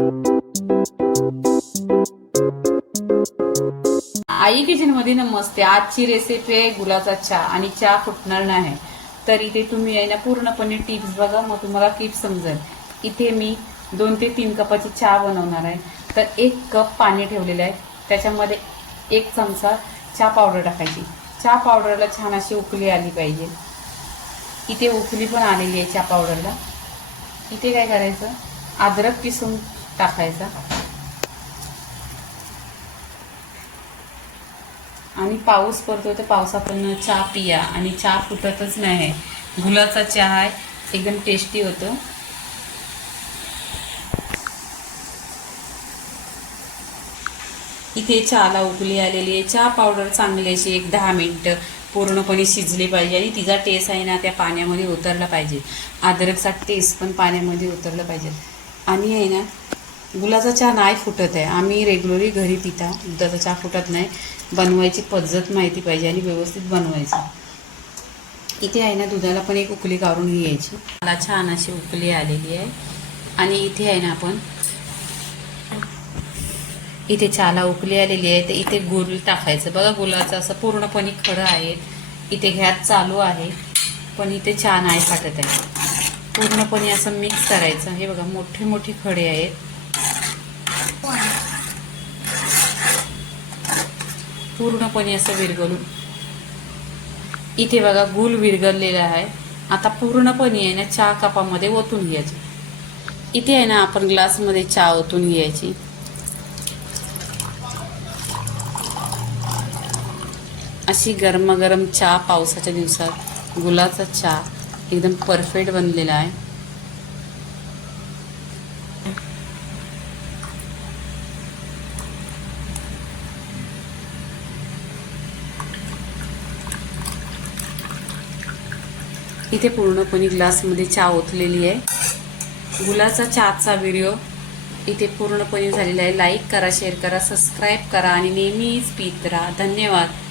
आई किचनमध्ये नमस्ते आजची रेसिपी आहे गुलाचा चहा आणि चहा फुटणार नाही. तर इथे तुम्ही आहे ना पूर्णपणे टिप्स बघा मग तुम्हाला टिप्स समजेल. इथे मी दोन ते तीन कपाची चहा बनवणार आहे. तर एक कप पाणी ठेवलेलं आहे. त्याच्यामध्ये एक चमचा चहा पावडर टाकायची. चहा पावडरला छान अशी उकळी आली पाहिजे. इथे उकळी पण आलेली आहे चहा पावडरला. इथे काय करायचं? अद्रक किसून टाकायचा. आणि पाऊस पडतो तर पावसापण चहा पिया. आणि चहा फुटतच नाही. गुलाचा चहा आहे. एकदम टेस्टी होतो. इथे चहाला उकली आलेली आहे. चहा पावडर चांगली अशी एक दहा मिनटं पूर्णपणे शिजली पाहिजे. आणि तिचा टेस्ट आहे ना त्या पाण्यामध्ये उतरला पाहिजे. अद्रकचा टेस्ट पण पाण्यामध्ये उतरला पाहिजे. आणि आहे ना गुलाचा चहा नाही फुटत आहे. आम्ही रेग्युलरली घरी पिता. दुधाचा चहा फुटत नाही. बनवायची पद्धत माहिती पाहिजे आणि व्यवस्थित बनवायचं. इथे आहे ना दुधाला पण एक उकली काढून घ्यायची. मला छान अशी उकली आलेली आहे. आणि इथे आहे ना आपण इथे चहाला उकली आलेली आहे. तर इथे गुळ टाकायचं. बघा गुलाचं असं पूर्णपणे खडं आहे. इथे घ्यात चालू आहे. पण इथे चहा नाही फाटत आहे. पूर्णपणे असं मिक्स करायचं. हे बघा मोठे मोठे खडे आहेत. पूर्णपणे असं विरघळून. इथे बघा गुल विरघळलेला आहे. आता पूर्णपणे आहे ना चहा कपामध्ये ओतून घ्यायचं. इथे आहे ना आपण ग्लासमध्ये चहा ओतून घ्यायची. अशी गरमागरम चहा पावसाच्या दिवसात गुलाचा चहा एकदम परफेक्ट बनलेला आहे. इथे पूर्णपणे ग्लासमध्ये चहा ओतलेली आहे. गुलाचा चहाचा व्हिडिओ इथे पूर्णपणे झालेला आहे. लाईक करा शेअर करा सबस्क्राईब करा आणि नेहमीच पीत राहा. धन्यवाद.